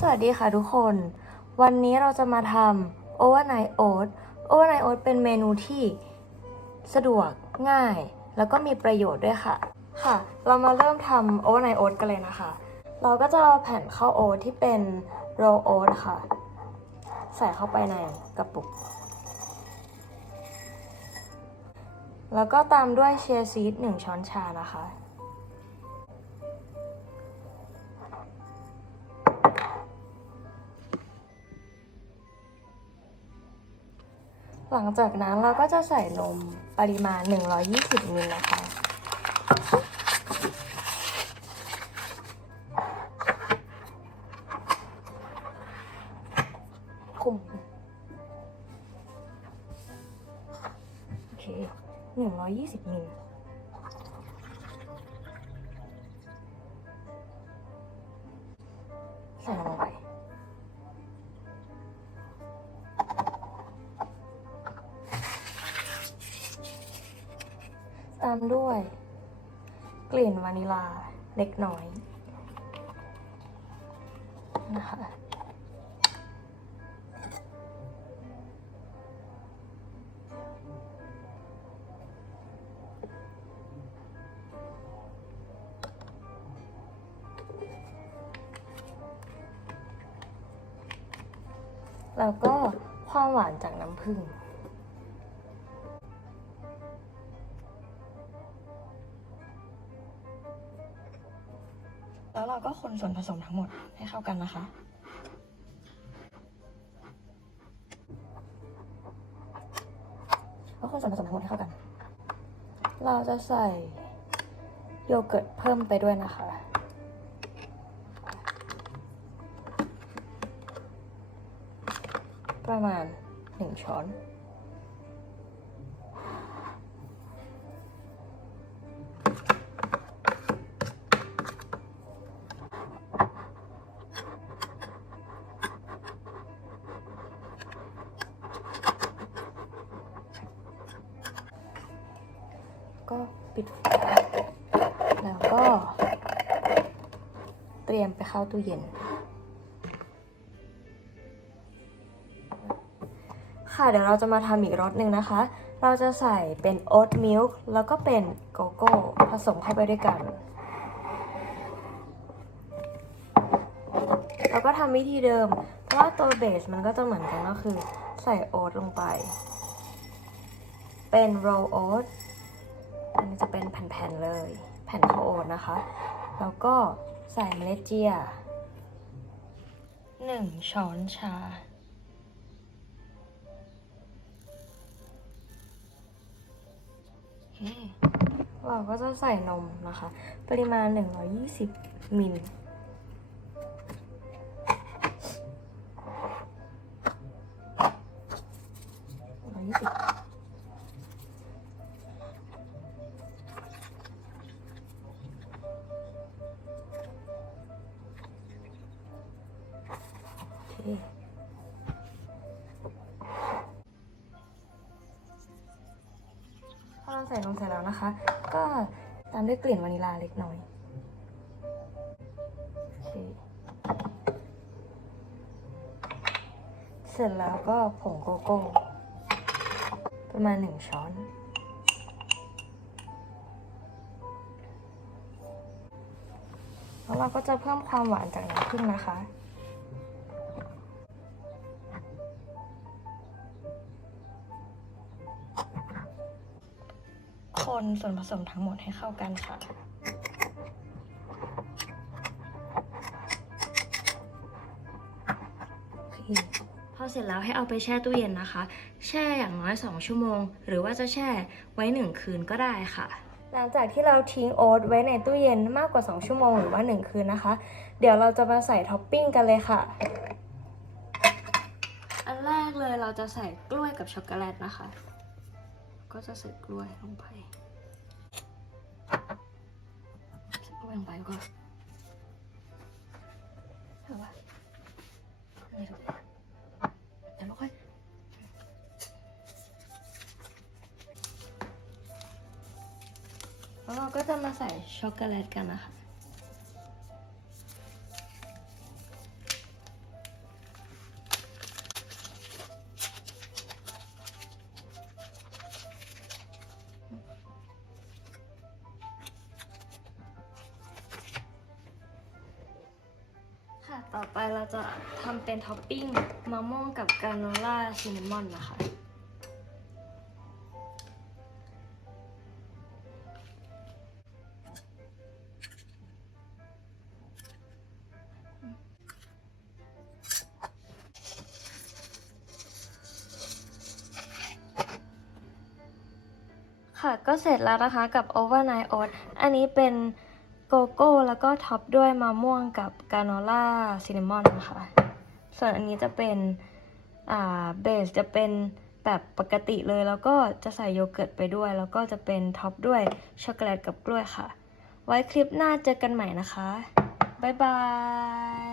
สวัสดีค่ะทุกคน วันนี้เราจะมาทำ overnight oat overnight oat เป็นเมนูที่สะดวกง่าย แล้วก็มีประโยชน์ด้วยค่ะ ค่ะ เรามาเริ่มทำ overnight oat กันเลยนะคะ เราก็จะเอาแผ่นข้าวโอ๊ตที่เป็น roll oat ค่ะ ใส่เข้าไปในกระปุก แล้วก็ตามด้วยเชียร์ซีดหนึ่งช้อนชานะคะ หลังจากนั้นเราก็จะใส่นมปริมาณ 120มิลนะคะ คุมโอเค 120มิลใส่ลงไป ตามด้วย กลิ่นวานิลาเล็กน้อยนะคะแล้วก็ความหวานจากน้ำผึ้ง แล้วเราก็คนส่วนผสมทั้งหมดให้เข้ากันนะคะแล้วคนส่วนผสมทั้งหมดให้เข้ากัน เราจะใส่โยเกิร์ตเพิ่มไปด้วยนะคะ ประมาณหนึ่งช้อน เตรียมไปเข้าตู้เย็น ค่ะเดี๋ยวเราจะมาทำอีกรสหนึ่งนะคะ เราจะใส่เป็นโอ๊ตมิลค์แล้วก็เป็นโกโก้ผสมเข้าไปด้วยกันแล้วก็ทำวิธีเดิม เพราะว่าตัวเบสมันก็จะเหมือนกันก็คือ ใส่โอ๊ตลงไป เป็นโรลโอ๊ตอันนี้จะเป็นแผ่นๆเลย แผ่นข้าวโอ๊ตนะคะ แล้วก็ ใส่เมล็ดเจียหนึ่งช้อนชา เราก็จะใส่นมนะคะ ปริมาณ 120มิลลิ ใส่นมเสร็จแล้วนะคะ ก็ตามด้วยกลิ่นวานิลาเล็กน้อยเคเสร็จแล้วก็ผงโกโก้ ประมาณหนึ่งช้อน แล้วเราก็จะเพิ่มความหวานจากน้ำผึ้งนะคะ คนส่วนผสมทั้งหมดให้เข้ากันค่ะโอเคพอเสร็จแล้วให้เอาไปแช่ตู้เย็นนะคะ แช่อย่างน้อย 2 ชั่วโมง หรือว่าจะแช่ไว้ 1 คืนก็ได้ค่ะ หลังจากที่เราทิ้งโอ๊ตไว้ในตู้เย็นมากกว่า 2 ชั่วโมงหรือว่า 1 คืนนะคะ เดี๋ยวเราจะมาใส่ท็อปปิ้งกันเลยค่ะ อันแรกเลยเราจะใส่กล้วยกับช็อกโกแลตนะคะ ก็จะใส่กล้วยลงไป ล้วยลงไปก่อนเอาวะนี่ดูเดี๋ยวไม่ค่อยแล้วเราก็จะมาใส่ช็อกโกแลตกันนะคะ ต่อไปเราจะทำเป็นท็อปปิ้งมะม่วงกับกาโนล่าซินนามอนนะคะค่ะก็เสร็จแล้วนะคะกับ Overnight Oat อันนี้เป็น โกโก้ แล้วก็ท็อปด้วยมะม่วงกับกาโนล่าซินนามอนนะคะ ส่วนอันนี้จะเป็นอ่าเบสจะเป็นแบบปกติเลย แล้วก็จะใส่โยเกิร์ตไปด้วย แล้วก็จะเป็นท็อปด้วยช็อกโกแลตกับกล้วยค่ะ ไว้คลิปหน้าเจอกันใหม่นะคะ บ๊ายบาย